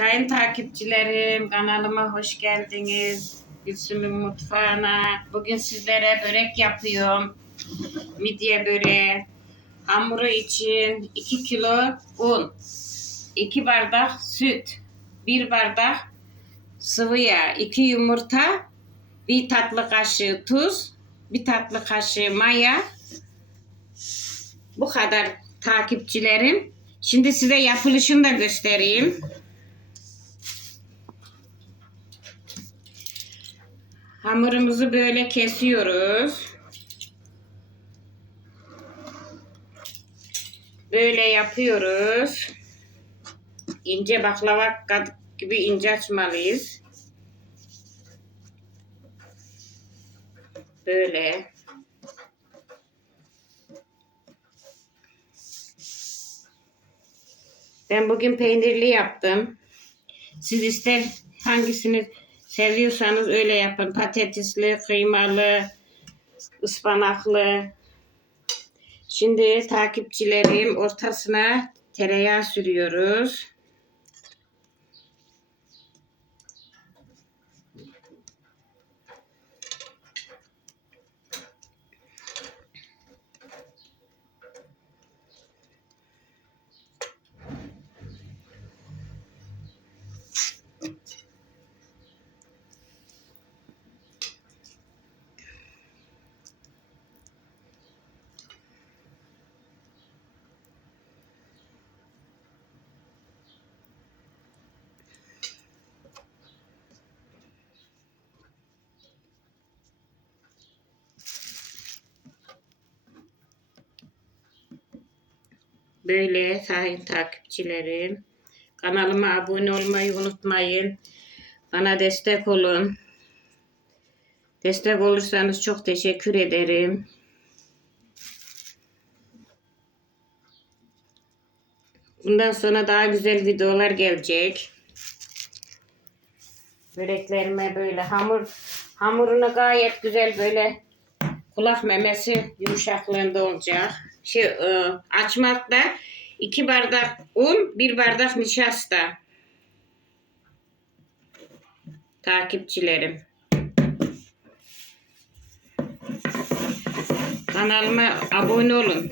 Sayın takipçilerim kanalıma hoş geldiniz. Gülsüm'ün mutfağına. Bugün sizlere börek yapıyorum. Midye böreği. Hamuru için 2 kilo un, 2 bardak süt, 1 bardak sıvı yağ, 2 yumurta, 1 tatlı kaşığı tuz, 1 tatlı kaşığı maya. Bu kadar takipçilerim. Şimdi size yapılışını da göstereyim. Hamurumuzu böyle kesiyoruz. Böyle yapıyoruz. İnce baklava gibi ince açmalıyız. Böyle. Ben bugün peynirli yaptım. Siz ister hangisini seviyorsanız öyle yapın. Patatesli, kıymalı, ıspanaklı. Şimdi takipçilerim ortasına tereyağı sürüyoruz. Böyle sayın takipçilerim. Kanalıma abone olmayı unutmayın. Bana destek olun. Destek olursanız çok teşekkür ederim. Bundan sonra daha güzel videolar gelecek. Böreklerime böyle hamur hamurunu gayet güzel böyle kulak memesi yumuşaklığında olacak. Şey e, açmakta iki bardak un, bir bardak nişasta. Takipçilerim. Kanalıma abone olun.